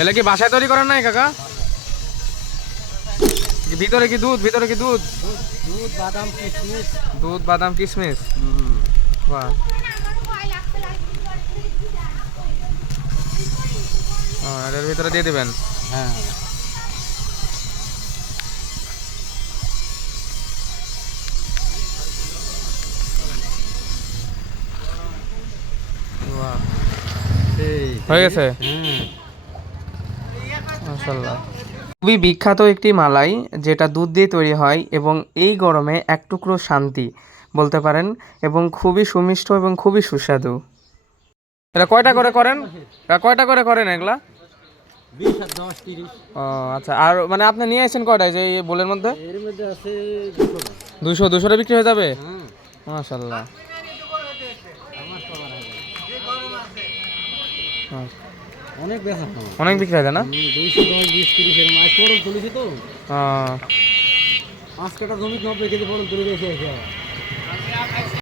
এলে কি বাসায় তৈরি করেন নাই কাকা? ভিতরে কি দুধ? ভিতরে কি দুধ? দুধ বাদাম কিশমিশ। দুধ বাদাম কিশমিশ। বাহ। এর ভিতরে দিয়ে দিবেন। হ্যাঁ বাহ, এই হয়ে গেছে। হ্যাঁ মাশাআল্লাহ। খুবই বিখ্যাত একটি মালাই যেটা দুধ দিয়ে তৈরি হয় এবং এই গরমে এক টুকরো শান্তি বলতে পারেন, এবং খুবই সুমিষ্ট এবং খুবই সুস্বাদু। এটা কয়টা করে করেন? এটা কয়টা করে করেন এগুলা? 20 আর 10 30। ও আচ্ছা, আর মানে আপনি নিয়ে আসেন কয়টায় যে এই বোলের মধ্যে? এর মধ্যে আছে 200 বিক্রি হয়ে যাবে? হ্যাঁ মাশাআল্লাহ। আমার সবার আগে হ্যাঁ, অনেক বেচা হয়। অনেক বিক্রি হয় না? 210 20 30 এর মাছ পড়ল তুলেছে তো। আহ, 5 কাটা জমি 90 কেজি পড়ল তুলে গেছে।